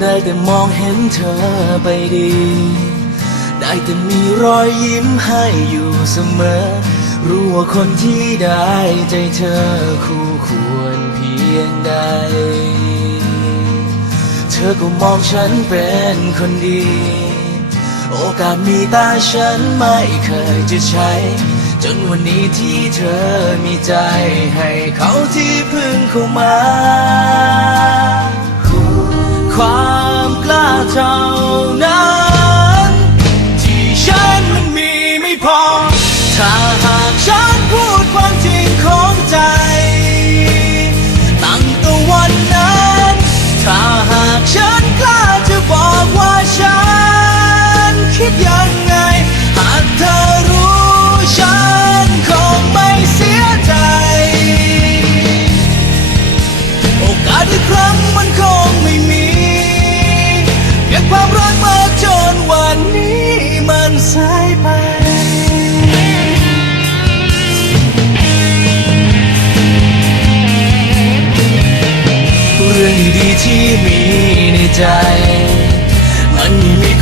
ได้แต่มองเห็นเธอไปดี ได้แต่มีรอยยิ้มให้อยู่เสมอ รู้ว่าคนที่ได้ใจเธอคู่ควรเพียงใด เธอก็มองฉันเป็นคนดี โอกาสมีตาฉันไม่เคยจะใช้ จนวันนี้ที่เธอมีใจให้เขาที่เพึ่งเข้ามา ความกล้าเท่านั้น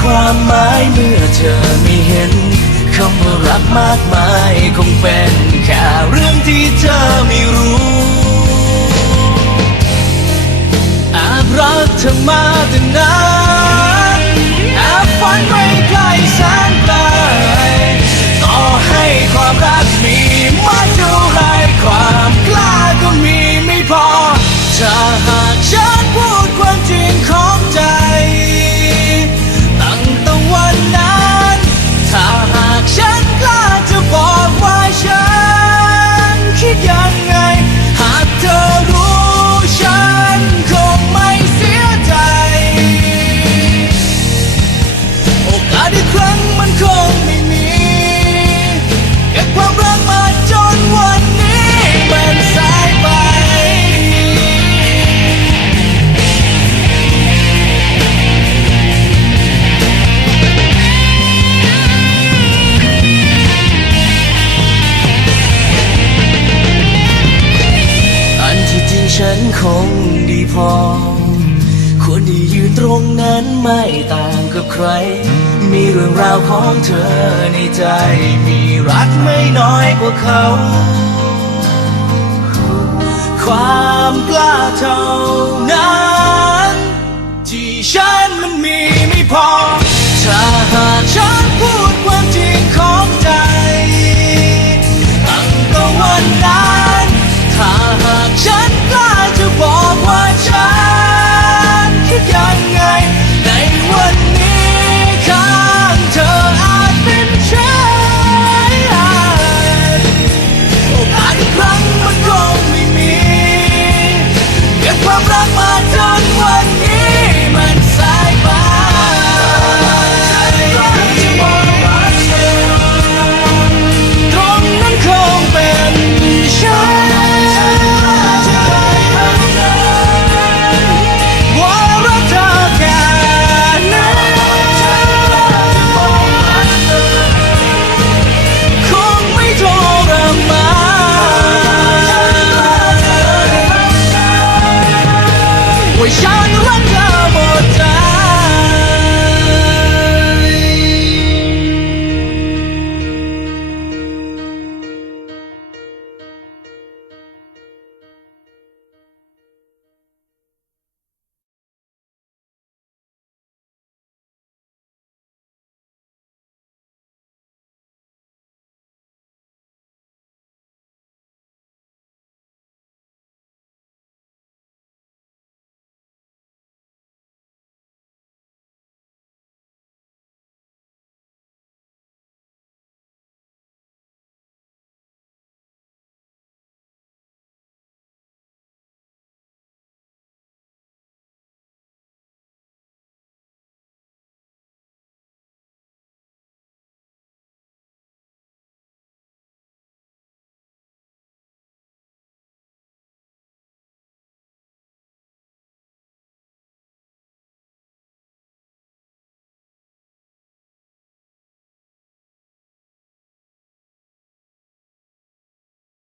ความหมายเมื่อเธอไม่เห็นคำว่ารักมากมายคงเป็นแค่เรื่องที่เธอไม่รู้อาบรักเธอมาแต่นานแอบฝันไม่ไกลแสนไกล ควรที่ยืนตรงนั้นไม่ต่างกับใคร มีเรื่องราวของเธอในใจ มีรักไม่น้อยกว่าเขา ความกล้าเท่านั้น ที่ฉันมันมีไม่พอ